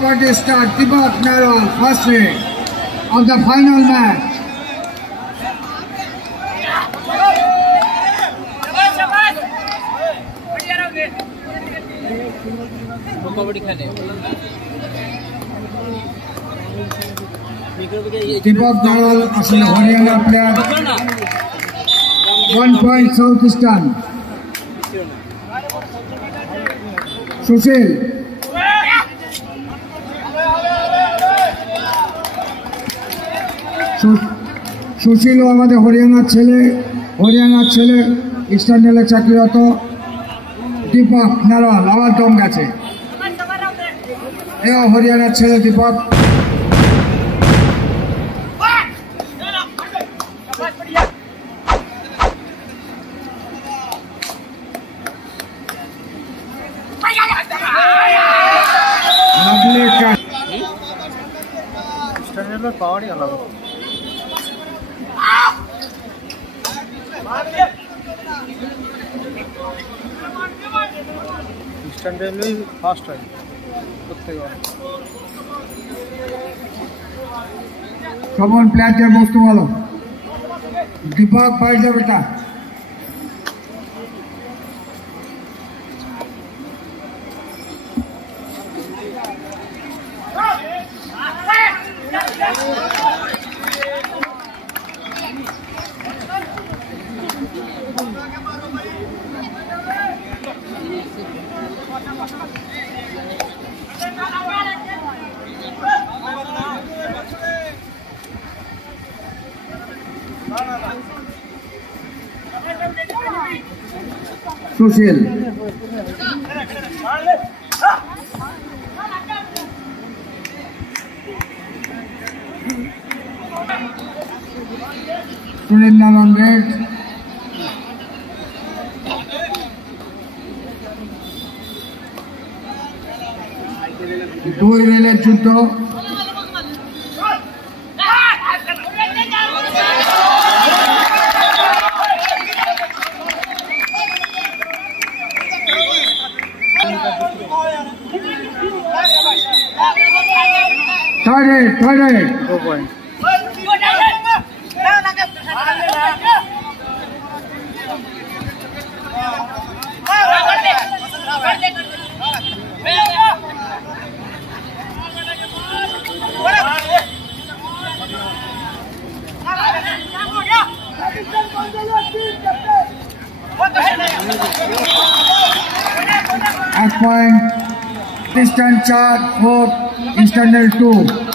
Kabaddi star Deepak Narwal, first leg of the final match. Deepak Narwal, Haryana player, 1 point Southeastern. Sushil. সুশীলও আমাদের হরিয়ানার ছেলে eastern রেলে চাকরিরত দীপক নারওয়াল আবার দম গেছে এও হরিয়ানার ছেলে দীপক ইস্টার্ন রেলের পাওয়ারই আলাদা ইস্টার্ন রেলওয়ে ফার্স্ট হয় প্রত্যেকবার কমন প্লেয়ারদের বস্তু বলো দীপক পাল্টা বেটা সুশীল সুরেন্দ্রনাথ রেড দুই রেলের যুদ্ধ Third. 4 point. At point, Eastern chart 4, Eastern 2.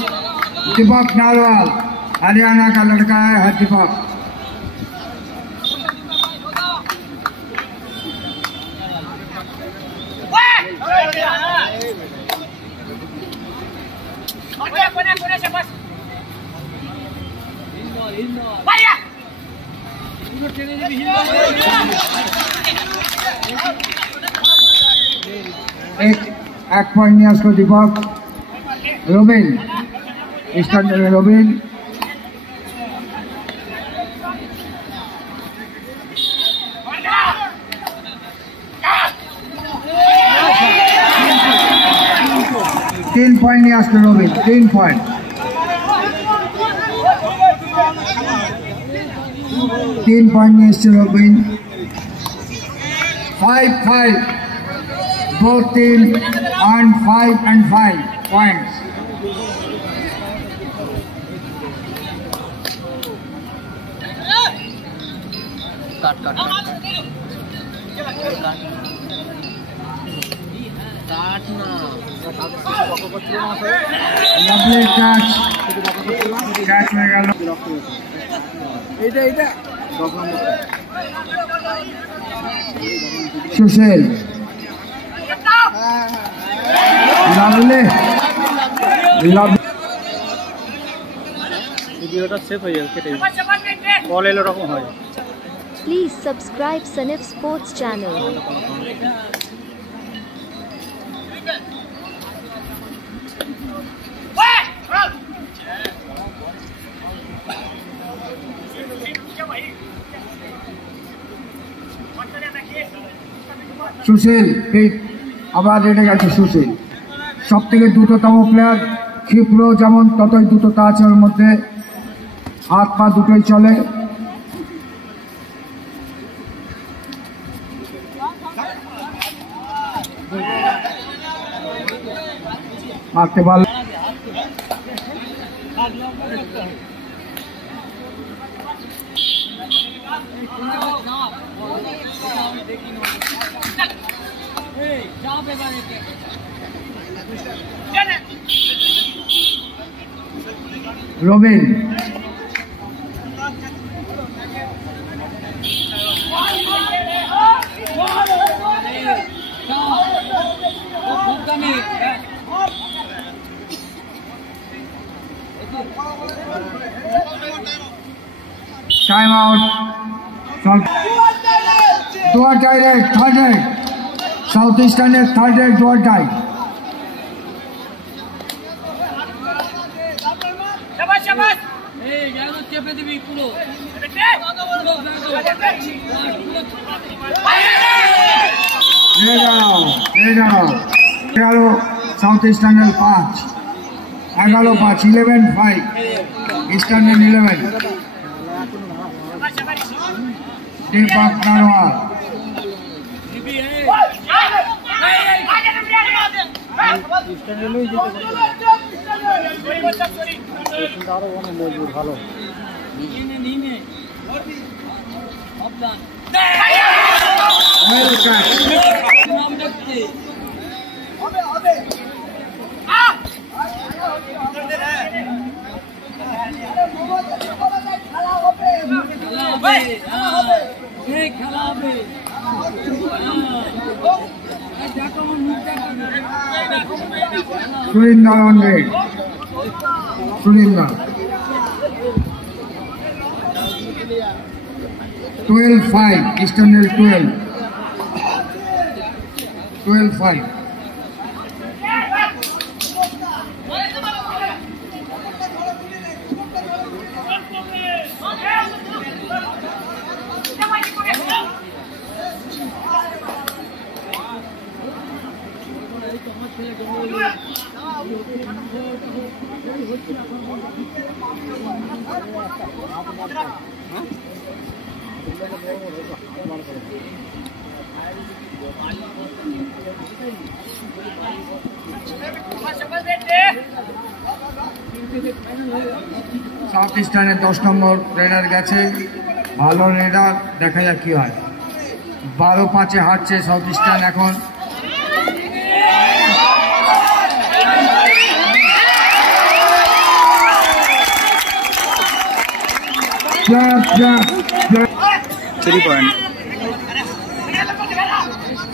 Deepak narwhal Haryana का लड़का है दीपक एक पॉइंट नहीं उसको दीपक रोबिन Eastern Robin तीन पॉइंट नहीं आस्ते रोबिन 3 पॉइंट नहीं आस्ते robin 5 both team on 5 and 5 points. काट ना lovely catch में गया এটা সুশীল lovely ভিডিওটা সেভ হয়ে যাবে কেটে বল এলো রকম হয় Please subscribe Sanif Sports channel. সুশীল আবার রেডে গেছে সুশীল सबथेके द्रुततम प्लेयार क्षिप्र जेमन ततई द्रुतता आछे ओर मध्य हाथ पा दुटोई चले मारते पारल रबिन टाइम आउट दुआर direct third raid south eastern third raid दुआर tie south eastern 5 11-5 11-5 eastern 11 Deepak Narwal Surinder on red. Surinder. 12-5. Eastern 12. 12-5. South eastern 10 number रेडार गेছে ভালো রেডার দেখা যাক কি হয় 12-5 হারছে সাউথ ইস্টার্ন এখন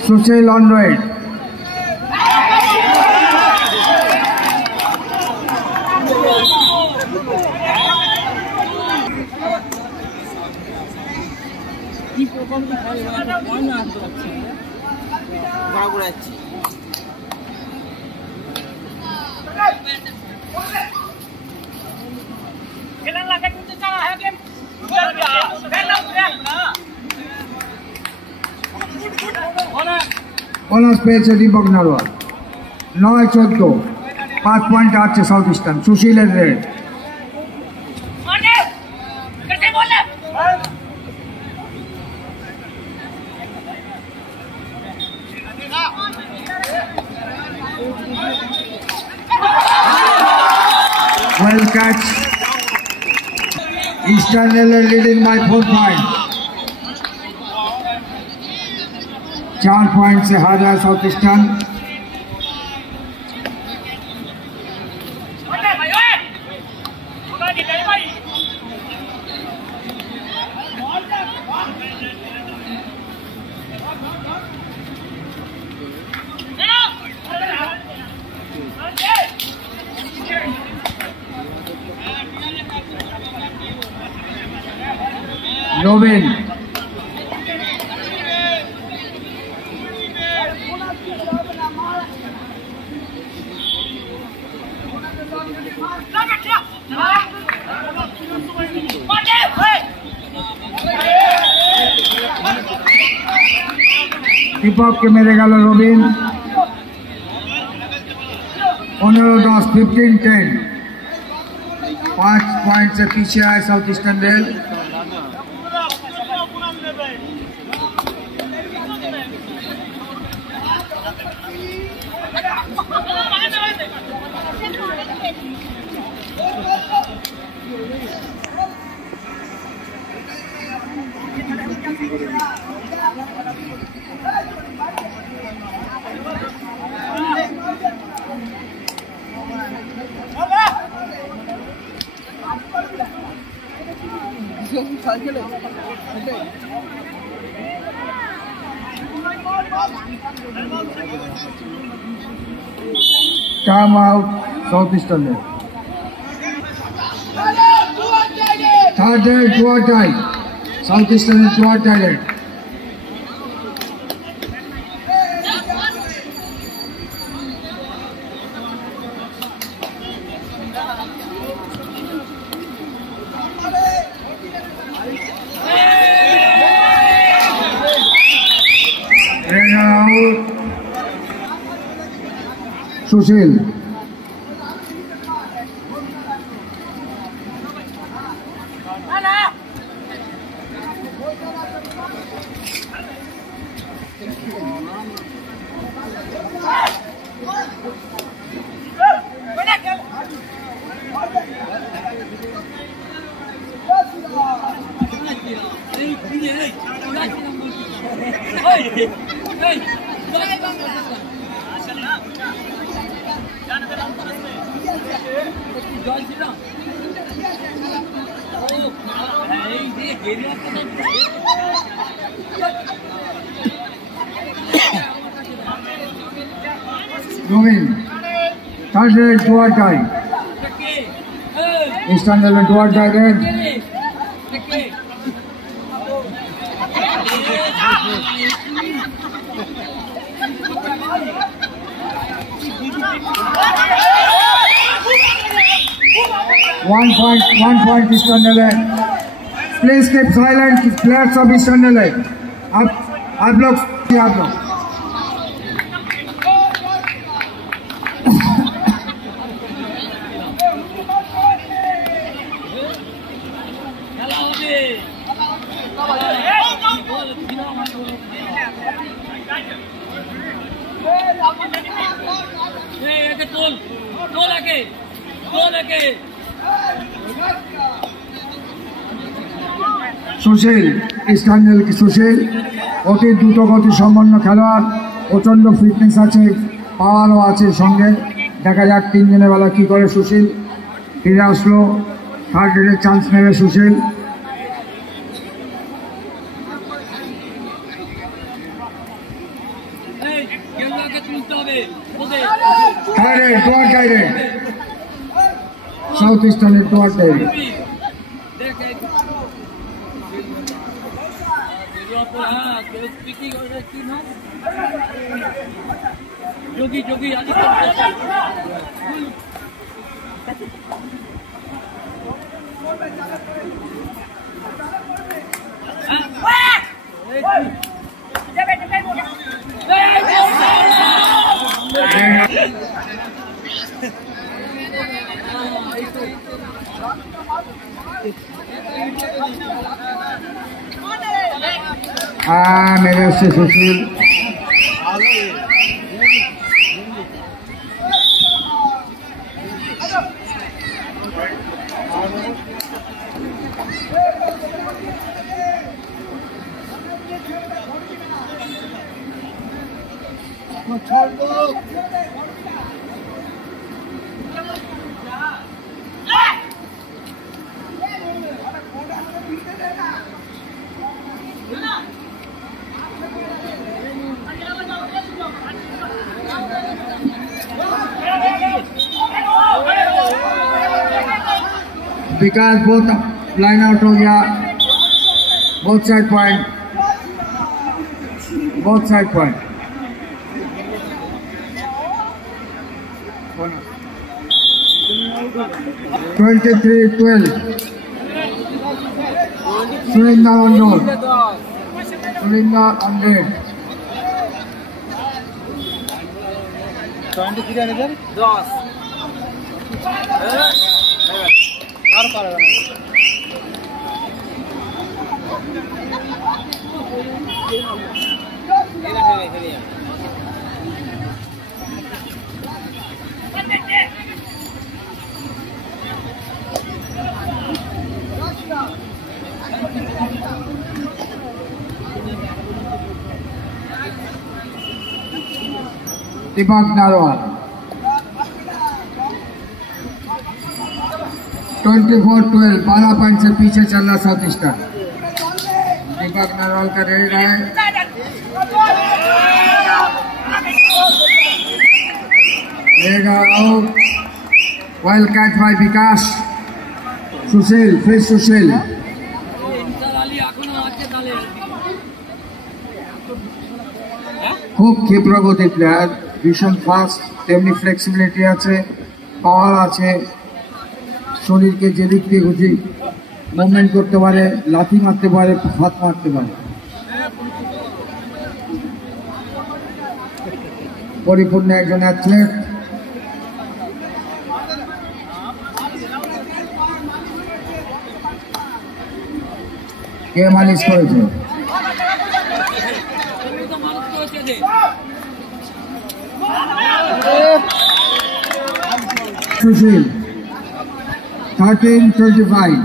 सुशील ऑन राइट बोनस पेয়েছে दीपक नारवाल 9-14 5 पॉइंट आछे साउथ ईस्टार्न सुशीलेर raid well catch Eastern leading by 4 points 4 point से हार है साउथ ईस्टर्न रोबिन दीपक के मेरे गल रोबिन 15-10, 15-10, 5 पॉइंट से पीछे है south eastern rail. Time out, South Eastern Rail. Third rail, toward tie. South Eastern Rail, toward tie rail. Sushil Moving. Third rail toward tie. Eastern Railway toward tie rail. One point Eastern Railway. Please keep silent, players of Eastern Railway. आप लोग সুশীল eastern rail কি সুশীল অতি দ্রুতগতি সম্পন্ন খেলোয়াড়, প্রচন্ড fitness আছে, পাওয়ারও আছে সঙ্গে। দেখা যাক 3 দিনের বেলা কি করে সুশীল। ফিরে আসলো, থার্ড রেলের চান্স নেবে সুশীল। साउथ ईस्टर्न टुवर्ड टाइम जोगी जोगी मेरे से सुशील विकास बहुत लाइन आउट हो गया। बहुत side point 23-12 Surinda on goal. Surinda on red. 23 10 Deepak narwhal 24-12 12 point से पीछे चल रहा साउथ ईस्टर्न। दीपक नारवाल का रेड है, वेल कैच बाय विकास। सुशील, फिर सुशील खूब क्षिप्रगति प्लेयार, भीषण फास्ट, तेमনি फ्लेक्सिबिलिटी আছে, পাওয়ার আছে, শরীরকে যে দিক দিয়ে খুশি মুভমেন্ট করতে পারে, লাথি মারতে পারে, হাত মারতে পারে। পরিপূর্ণ একজন অ্যাথলেট। কে মালিশ করেছে? सुशील 13-25।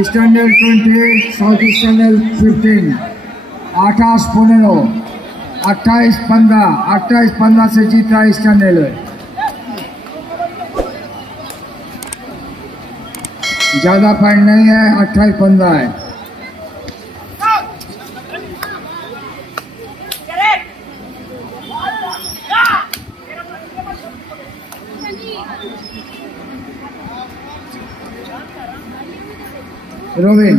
ईस्टर्न 28, साउथ ईस्टर्न 15, 28-15, 28-15, 28-15 से जीत रहा ईस्टर्न रेलवे। ज्यादा पॉइंट नहीं है, 28-15 है। रोबिन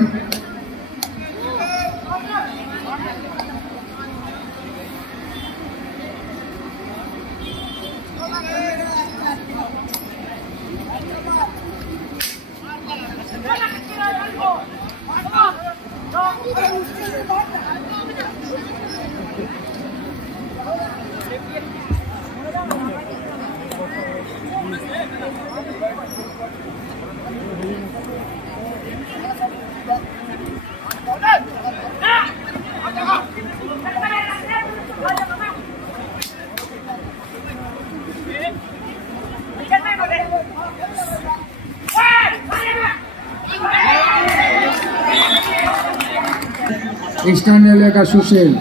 ईस्टर्न रेलवे का सुशील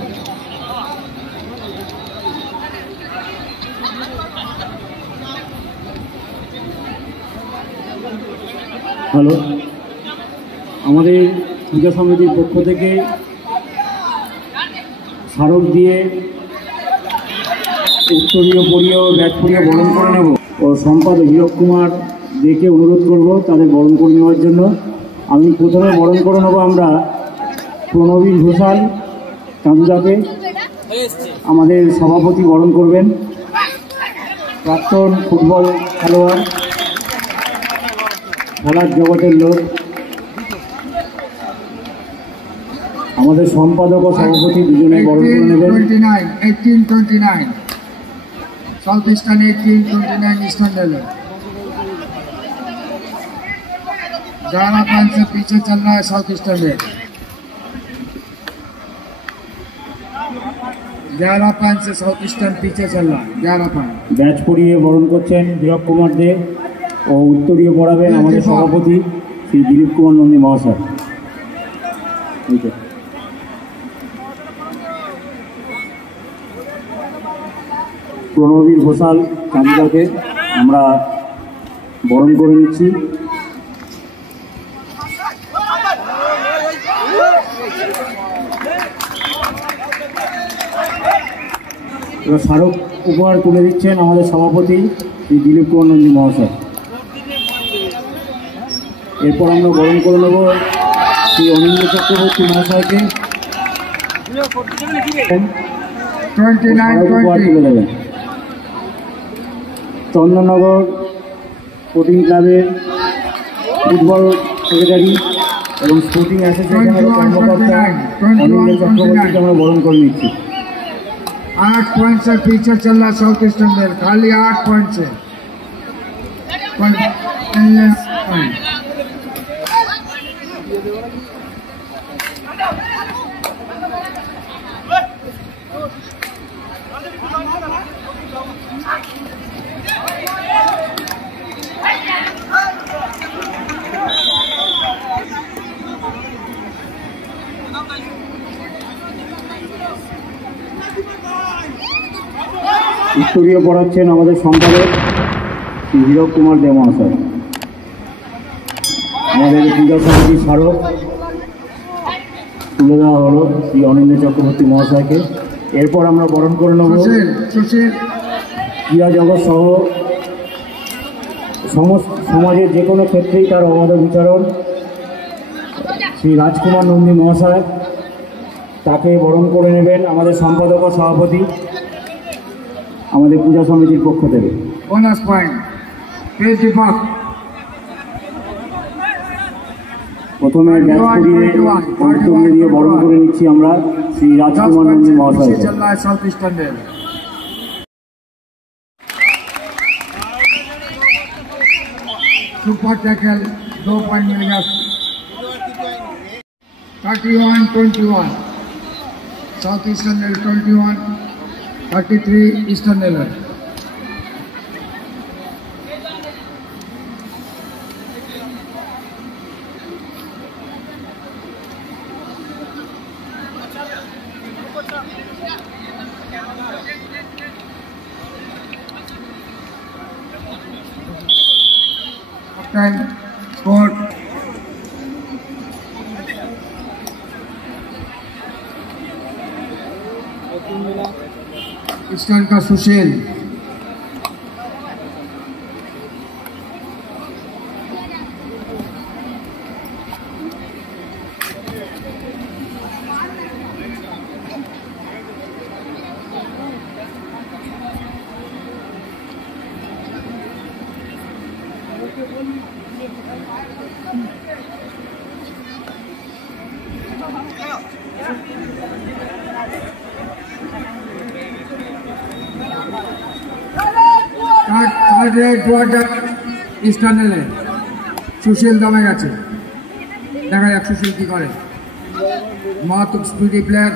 হ্যালো, আমাদের পূজা সমিতির পক্ষ থেকে স্মারক দিয়ে উত্তরীয় পরীয় ব্যাগ পরিয়ে বরণ করে নেব ও সম্পাদক হীরক কুমার দেখে অনুরোধ করব তাদের বরণ করে নেওয়ার জন্য। আমি প্রথমে বরণ করে নেব আমরা প্রণবীর ঘোষাল চাঁদুদাকে, আমাদের সভাপতি বরণ করবেন, প্রাক্তন ফুটবল খেলোয়াড়। খেলার জগতের লোক, আমাদের সম্পাদক ও সভাপতি দুজনে বরণ করে নেবেন। 1829 साउथ ईस्टर्न 1829 ईस्टर्न रेलवे। ग्यारह पॉइंट से पीछे चल रहा है साउथ ईस्टर्न रेल। 11 पॉइंट से साउथ ईस्टर्न पीछे चल रहा है। 11 पॉइंट। ব্যাচ পরিয়ে বরণ করছেন হীরক কুমার দে ও উত্তরীয় পড়াবেন আমাদের সভাপতি শ্রী দিলীপ কুমার নন্দী মহাশয়। প্রণবীর ঘোষাল কামিদাকে আমরা বরণ করে নিচ্ছি। স্মারক উপহার তুলে দিচ্ছেন আমাদের সভাপতি শ্রী দিলীপ কুমার নন্দী মহাশয়। এরপর আমরা বরণ করে নেব শ্রী অনিন্দ চক্রবর্তী মহাশয়কে। উপহার তুলে দেবেন চন্দননগর স্পোর্টিং ক্লাবের ফুটবল সেক্রেটারি এবং স্পোর্টিং অ্যাসোসিয়েশনের কর্মকর্তা অনিন্দ চক্রবর্তীকে আমরা বরণ করে নিচ্ছি। 8 पॉइंट से पीछे चल रहा साउथ ईस्टर्न रेल, खाली 8 पॉइंट से। উত্তরীয় পড়াচ্ছেন আমাদের সম্পাদক শ্রী হীরক কুমার দে মহাশয়। আমাদের পূজা সমিতির স্মারক তুলে দেওয়া হলো শ্রী অনিন্দ চক্রবর্তী মহাশয়কে। এরপর আমরা বরণ করে নেব ক্রীড়া জগৎ সহ সমাজের যে কোনো ক্ষেত্রেই তার অবাধ বিচারণ শ্রী রাজকুমার নন্দী মহাশয়। তাকে বরণ করে নেবেন আমাদের সম্পাদক ও সভাপতি আমাদের পূজা সমিতির পক্ষ থেকে। বোনাস পয়েন্ট প্রথমে ব্যাচ করিয়ে দিয়ে বরণ করে নিচ্ছি আমরা শ্রী রাজকুমার নন্দী মহাশয়। South eastern rail. Super tackle 2 point मिलेगा। 31-21 south eastern rail, 21-33 eastern railway. Time score eastern का सुशील। ईस्टर्न रेल सुशील दमे गেছে। দেখা যাক সুশীল কি করে। মাতুক speedy player.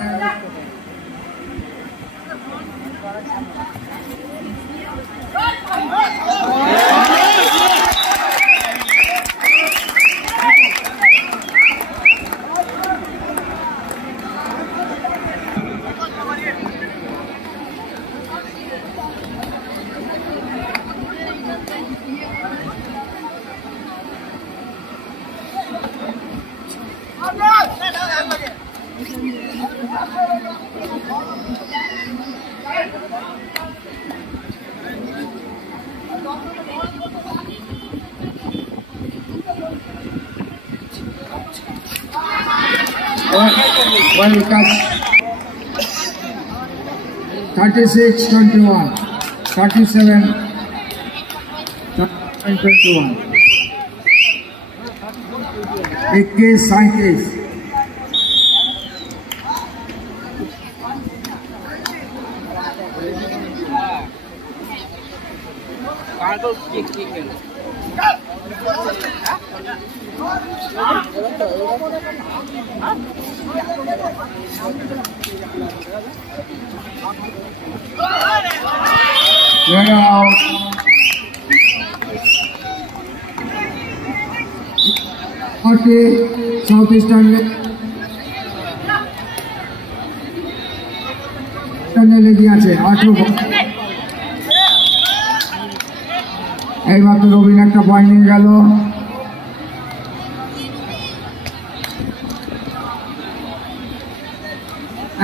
One catch. 36-21, 37-21. 21-37। Get out. Okay, Southeastern লেগে আছে 18। এইমাত্র রবিন একটা পয়েন্ট নিয়ে গেল।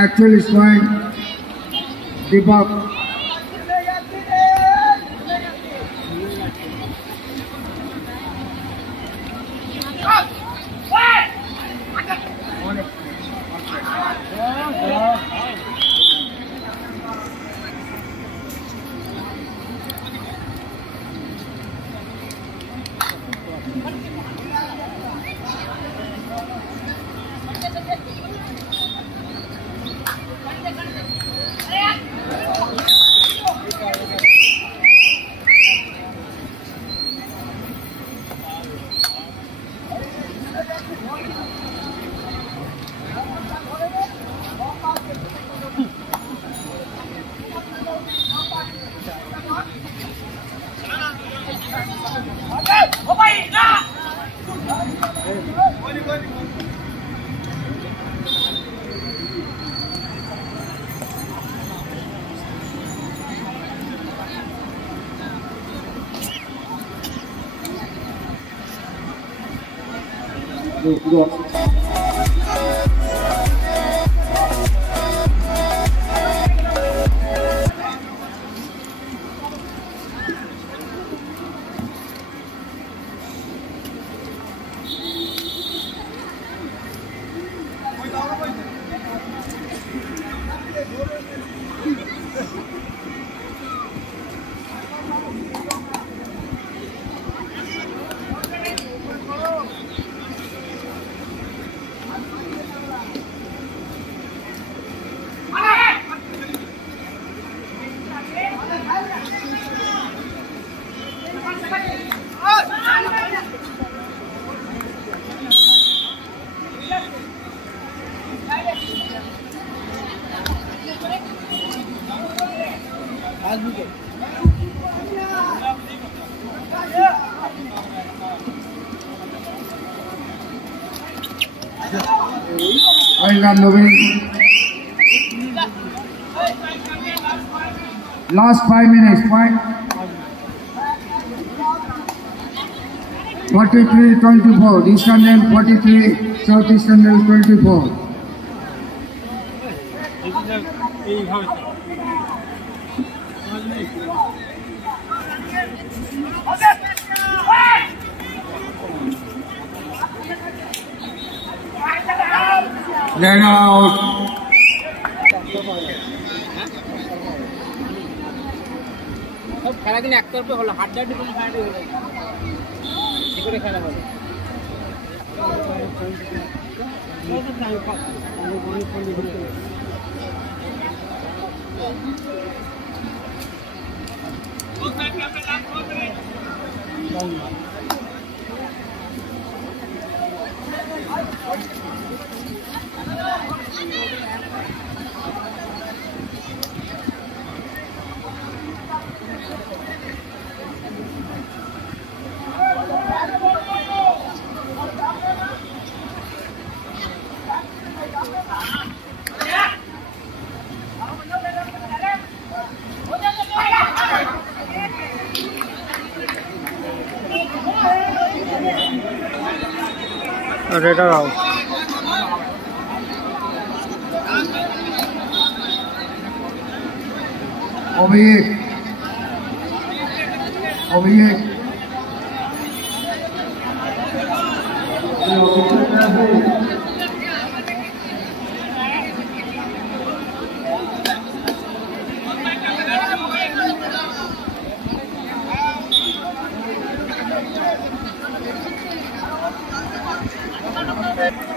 Actually point Deepak Last 5 minutes, point 43-24, Eastern Dale 43, Southeastern Dale 24. Get out. খেলা দিন একতরফে হলো, হাড্ডাহাড্ডি কোনো ফাইট হয়ে গেল, কি করে খেলা হবে? Get out. Over here. Over here. है